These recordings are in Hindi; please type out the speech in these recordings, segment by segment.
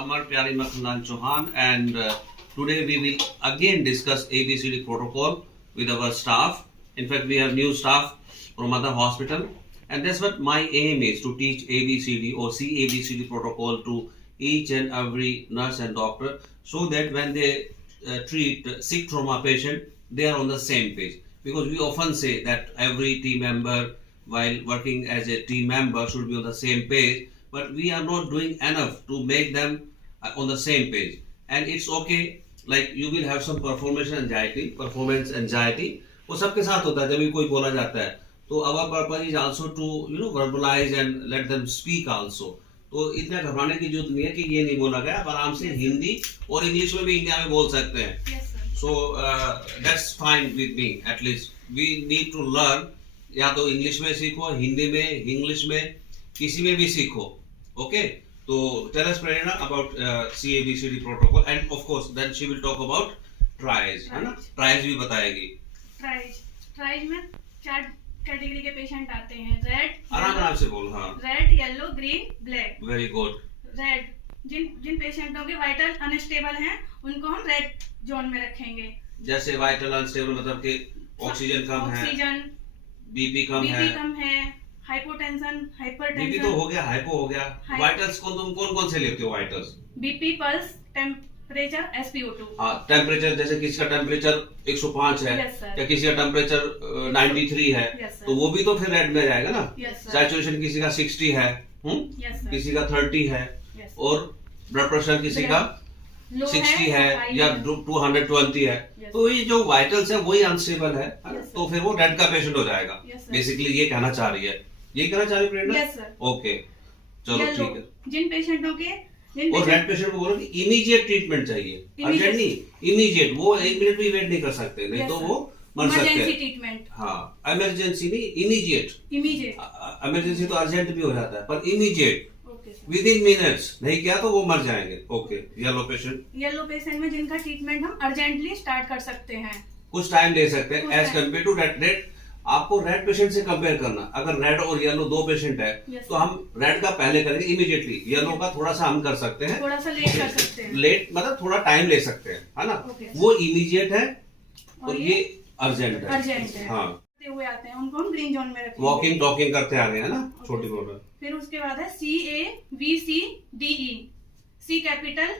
Amar Pyari Makhanlal Chauhan, and today we will again discuss ABCD protocol with our staff. In fact, we have new staff from other hospital, and that's what my aim is, to teach ABCD or CABCD protocol to each and every nurse and doctor, so that when they treat sick trauma patient, they are on the same page. Because we often say that every team member, while working as a team member, should be on the same page, but we are not doing enough to make them on the same page. And it's okay, like you will have some performance anxiety, वो सबके साथ होता है जब भी कोई बोला जाता है. तो our purpose is also to verbalize and let them speak also. तो इतना घबराने की जरूरत नहीं है कि ये नहीं बोला गया, आप आराम से हिंदी और इंग्लिश में भी इंडिया में बोल सकते हैं. So that's fine with me. At least we need to learn. या तो इंग्लिश में सीखो, हिंदी में, इंग्लिश में, किसी में भी सीखो. Okay? तो tell us Prerna about CABCD protocol, and of course then she will talk about triage, है ना? Triage भी बताएगी. ट्राइज में 4 कैटेगरी के पेशेंट आते हैं. रेड, आराम से बोल. हाँ. Red, yellow, green, black. Very good. Red, जिन पेशेंटों के वाइटल अनस्टेबल हैं उनको हम रेड जोन में रखेंगे. जैसे वाइटल अनस्टेबल मतलब कि ऑक्सीजन कम है, बीपी कम है, हाइपोटेंशन, हाइपरटेंशन. बीपी तो हो गया, हाइपो हो गया. वाइटल्स को तुम कौन से लेते हो vitals? BP, pulse, temperature, SpO2. हाँ, टेम्परेचर जैसे किसी का टेम्परेचर 105 है या किसी का टेम्परेचर 93 है, तो वो भी तो फिर रेड में जाएगा ना. सैचुरेशन किसी का 60 है, किसी का 30 है, और ब्लड प्रेशर किसी का 60 है या 220 है. तो ये जो वाइटल्स है वही अनस्टेबल है, तो फिर वो रेड का पेशेंट हो जाएगा. बेसिकली ये कहना चाह रही है, ये कहना चाह रही है प्रेरणा. ओके, चलो ठीक है. जिन पेशेंटों के और रेड पेशेंट को बोलो कि इमीडिएट ट्रीटमेंट चाहिए, अर्जेंट नहीं, इमीडिएट. वो 1 मिनट भी वेट नहीं कर सकते, नहीं तो वो मर सकते हैं. हाँ, इमरजेंसी नहीं, इमीडिएट. इमरजेंसी तो अर्जेंट भी हो जाता है, पर इमीडिएट विद इन मिनट्स नहीं किया तो वो मर जाएंगे. ओके. येलो पेशेंट में जिनका ट्रीटमेंट हम अर्जेंटली स्टार्ट कर सकते हैं, कुछ टाइम ले सकते हैं एज कम्पेयर टू रेड. आपको रेड पेशेंट से कंपेयर करना. अगर रेड और येलो 2 पेशेंट है तो हम रेड का पहले करेंगे इमीडिएटली, येलो का थोड़ा सा हम कर सकते हैं, थोड़ा सा लेट कर सकते हैं. लेट मतलब थोड़ा टाइम ले सकते हैं, है ना. वो इमीडिएट है और ये अर्जेंट है. हाँ, हुए आते हैं उनको हम ग्रीन जोन में रखेंगे. वॉकिंग टॉकिंग करते आ गए हैं ना, छोटी बोल. फिर उसके बाद है CABCDE. C कैपिटल,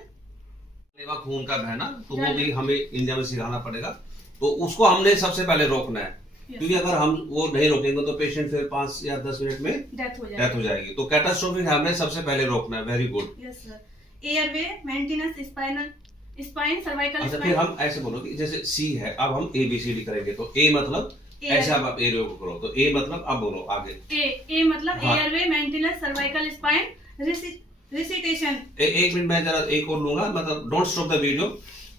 खून का बहना, तो वो भी हमें इंडिया में सिखाना पड़ेगा. तो उसको हमने सबसे पहले रोकना है, क्योंकि अगर हम वो नहीं रोकेंगे तो पेशेंट फिर 5 या 10 मिनट में डेथ हो जाएगी. तो कैटास्ट्रोफिक हमने सबसे पहले रोकना है. Very good. Airway maintenance, spine, cervical. अच्छा, फिर हम ऐसे बोलो कि जैसे C है, अब हम ABCD करेंगे. तो A मतलब ऐसे आप एरियो को करो, तो A मतलब अब बोलो आगे. A मतलब airway maintenance, cervical, spine, recitation. एक मिनट मैं जरा एक और लूंगा, मतलब डोंट स्टॉप द वीडियो.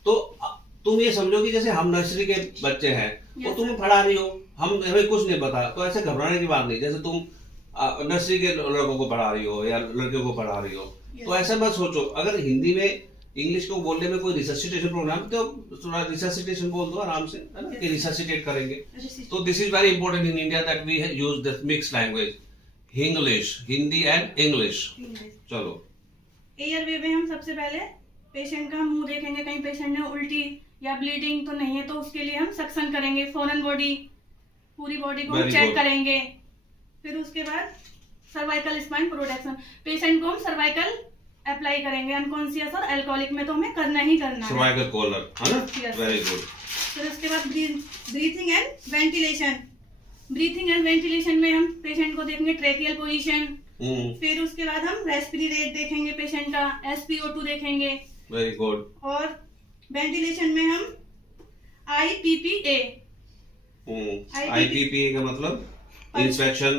तो तुम ये समझो कि जैसे हम नर्सरी के बच्चे हैं और तुम्हें पढ़ा रही हो, हमें कुछ नहीं पता, तो ऐसे घबराने की बात नहीं. जैसे तुम नर्सरी के लड़कों को पढ़ा रही हो या लड़कियों को पढ़ा रही हो, तो ऐसा मत सोचो. अगर हिंदी में इंग्लिश को बोलने में कोई रिससिटेशन प्रोग्राम, तो थोड़ा रिससिटेशन बोल दो आराम से, है ना, कि रिससिटेट करेंगे. तो this is very important in India that we use this mix language, English, Hindi and English. चलो. एयरवे में हम सबसे पहले पेशेंट का मुंह देखेंगे, कहीं पेशेंट ने उल्टी या ब्लीडिंग तो नहीं है, तो उसके लिए हम सक्शन करेंगे. फॉरेन बॉडी, पूरी बॉडी को चेक करेंगे. फिर उसके बाद सर्वाइकल स्पाइन प्रोटेक्शन, पेशेंट को हम सर्वाइकल अप्लाई करेंगे. अनकॉन्शियस और अल्कोहलिक में तो हमें करना ही करना है. सर्वाइकल कॉलर, है ना. Very good. फिर उसके बाद ब्रीथिंग एंड वेंटिलेशन में हम पेशेंट को देखेंगे ट्रेकियल पोजीशन. फिर उसके बाद हम रेस्पिरेटरी रेट देखेंगे पेशेंट का, SpO2 देखेंगे. Very good. और वेंटिलेशन में हम IPPA. IPPA का मतलब इंस्पेक्शन,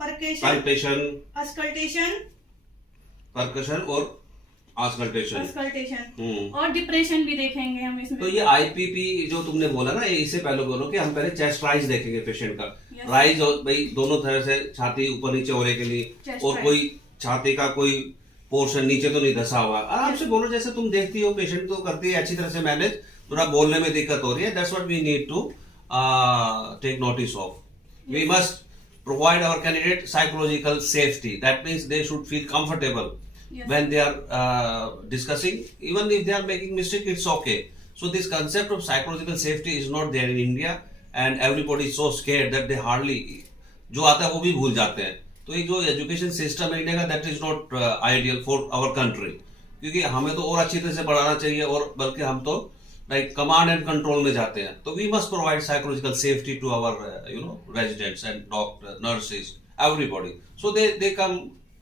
परकेशन, और आस्कल्टेशन. और डिप्रेशन भी देखेंगे हम इसमें. तो ये IPP जो तुमने बोला ना, इससे पहले बोलो कि हम पहले चेस्ट राइज देखेंगे पेशेंट का. राइज और भाई दोनों तरह से, छाती ऊपर नीचे होने के लिए, और कोई छाती का कोई पोर्शन नीचे तो नहीं धसा हुआ. आराम से बोलो, जैसे तुम देखती हो पेशेंट तो करती है अच्छी तरह से मैनेज. थोड़ा बोलने में दिक्कत हो रही है, that's what we need to take notice of. We must provide our candidate psychological safety. That means they should feel comfortable. Yes. when they are discussing. Even if they are making mistake, it's okay. So this concept of psychological safety is not there in India, and everybody is so scared that they hardly जो आता है वो भी भूल जाते हैं. तो ये जो एजुकेशन सिस्टम है इंडिया का, that is not ideal for our country, क्योंकि हमें तो और अच्छी तरह से पढ़ाना चाहिए, और बल्कि हम तो लाइक कमांड एंड कंट्रोल में जाते हैं. तो we must provide psychological safety to our residents and doctor, nurses, everybody, so they come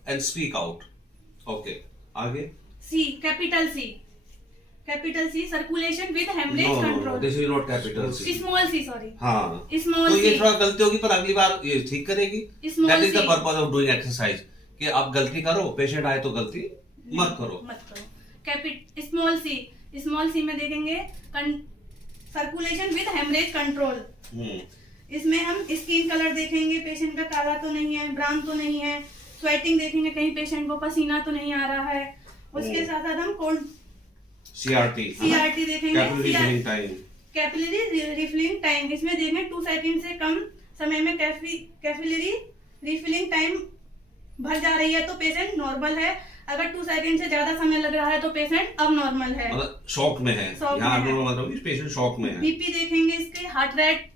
and speak out. Okay, आगे. C, capital C circulation with haemorrhage control. This is not capital C. Small C, sorry. हाँ, स्मॉल तो ये सी. थोड़ा गलती होगी पर अगली बार ये ठीक करेगी. Small that is the C. Purpose of doing exercise, कि आप गलती करो, पेशेंट आए तो गलती मत करो. स्मॉल सी में देखेंगे सर्कुलेशन विद हेमरेज कंट्रोल. इसमें हम स्किन कलर देखेंगे, पेशेंट का काला तो नहीं है, ब्राउन तो नहीं है. स्वेटिंग देखेंगे, कहीं पेशेंट को पसीना तो नहीं आ रहा है. उसके साथ साथ हम कोल्ड सीआरटी देखेंगे, टाइम, कैपिलरी रिफिलिंग टाइम. इसमें देखेंगे 2 सेकंड से कम समय में कैपिलरी रिफिलिंग टाइम भर जा रही है तो पेशेंट नॉर्मल है. अगर 2 सेकंड से ज्यादा समय लग रहा है तो पेशेंट अब नॉर्मल है, मतलब शॉक में है. यहाँ मतलब पेशेंट शॉक में है. बीपी देखेंगे, इसके हार्ट रेट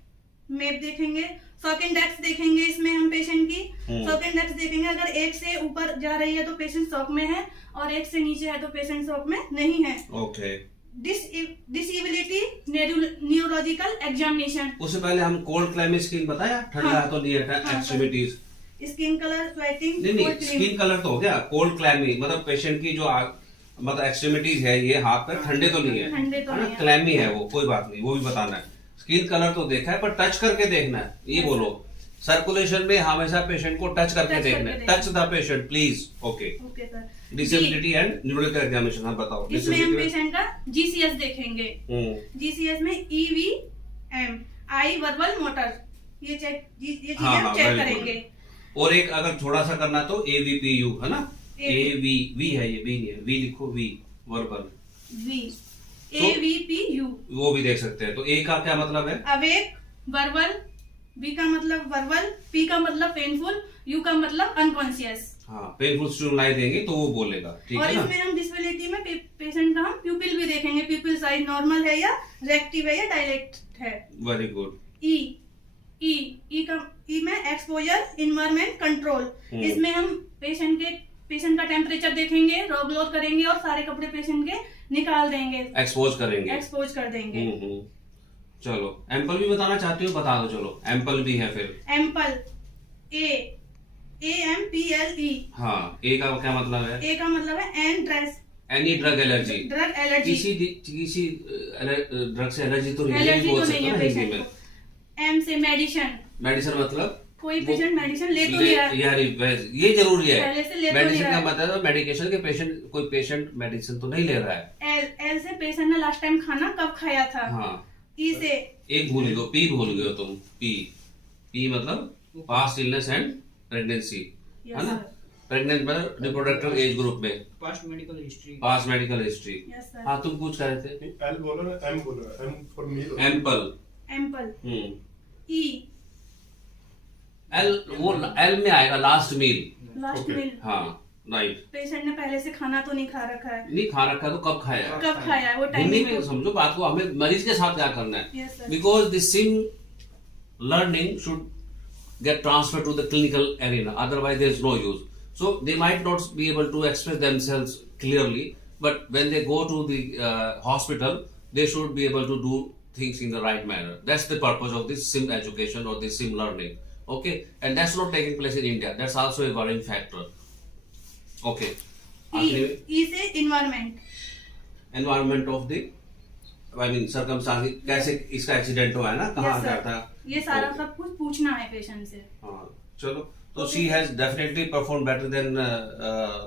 मैप देखेंगे, शॉक इंडेक्स देखेंगे. इसमें हम पेशेंट की शॉक इंडेक्स देखेंगे, अगर 1 से ऊपर जा रही है तो पेशेंट शॉक में है, और 1 से नीचे है तो पेशेंट शॉक में नहीं है. ओके. Disability neurological examination. उससे पहले हम कोल्ड क्लाइमेट स्किन बताया, ठंडा है तो नहीं है, एक्सट्रीमिटीज. Skin colour, sweating. नहीं, स्किन कलर तो हो गया. कोल्ड क्लैमी मतलब पेशेंट की जो मतलब एक्सट्रीमिटीज है, ये हाथ पे ठंडे तो नहीं है, क्लैमी है वो, कोई बात नहीं, वो भी बताना है. स्किन कलर तो देखा है, पर टच करके देखना है, ये बोलो. सर्कुलेशन में हमेशा पेशेंट को टच करके देखना है. Touch the patient please. Okay. Disability and neurological examination, आप बताओ. इसमें हम पेशेंट का जीसीएस देखेंगे. जीसीएस में ईवीएम, आई वर्बल मोटर, ये चीजें हम चेक करेंगे. और एक अगर थोड़ा सा करना तो एवीपीयू है ना, वी है, ये बी नहीं है, वी लिखो, वी वर्बल, वी एवीपीयू, वो भी देख सकते हैं. तो ए का क्या मतलब है? Awake, verbal. बी का मतलब वर्बल, पी का मतलब पेनफुल, यू का मतलब अनकॉन्शियस. हाँ, पेनफुल स्टिमुलाई देंगे तो वो बोलेगा, ठीक है ना. और इसमें हम डिसेबिलिटी में पेशेंट का हम प्यूपिल भी देखेंगे, प्यूपिल साइज नॉर्मल है या रेक्टिव है या डायलेक्ट है. Very good. ई में एक्सपोजर इन्वायरमेंट कंट्रोल. इसमें हम पेशेंट का टेम्परेचर देखेंगे, रॉब लोड करेंगे और सारे कपड़े पेशेंट के निकाल देंगे, एक्सपोज कर देंगे. चलो, एम्पल भी बताना चाहती हो, बता दो. चलो, एम्पल भी है. फिर एम्पल, AMPLE. हाँ, ए का क्या मतलब है? ए का मतलब है एनी ड्रग एलर्जी. किसी ड्रग से एलर्जी तो नहीं है, बोल सकते हैं हिंदी में. एम से मेडिसिन मतलब कोई पेशेंट मेडिसिन ले तो नहीं रहा है. यार ये जरूरी है. मेडिसिन का है. मतलब मेडिकेशन के पेशेंट, कोई पेशेंट मेडिसिन तो नहीं ले रहा है. एल से पेशेंट ने लास्ट टाइम खाना कब खाया था. हाँ. ई से एक भूल गए, पी भूल गए तुम. पी मतलब पास्ट इलनेस एंड प्रेगनेंसी, है ना. प्रेग्नेंट मतलब रिप्रोडक्टिव एज ग्रुप में पास्ट मेडिकल हिस्ट्री. हाँ, तुम कुछ कह रहे थे. एल बोलो, एम बोलो. M for meal. Ample. E L, वो एल में आएगा लास्ट मील. हाँ, राइट. पेशेंट ने पहले से खाना तो नहीं खा रखा है. नहीं खा रखा तो कब खाया है वो टाइम हिंदी में समझो बात को. हमें मरीज के साथ क्या करना है, because this SIM learning should get transferred to the clinical arena, otherwise there is no use. So they might not be able to express themselves clearly, but when they go to the hospital, they should be able to do things in the right manner. That's the purpose of this sim education or this sim learning. Okay, and that's not taking place in India. That's also a worrying factor. Okay. E से environment of the, I mean circumstances, कैसे इसका एक्सीडेंट हुआ है ना, कहाँ गया था, ये सारा सब कुछ पूछना है पेशेंट से. हाँ, चलो. तो she has definitely performed better than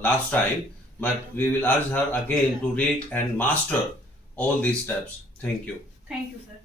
last time, but we will urge her again to read and master all these steps. Thank you. Thank you, sir.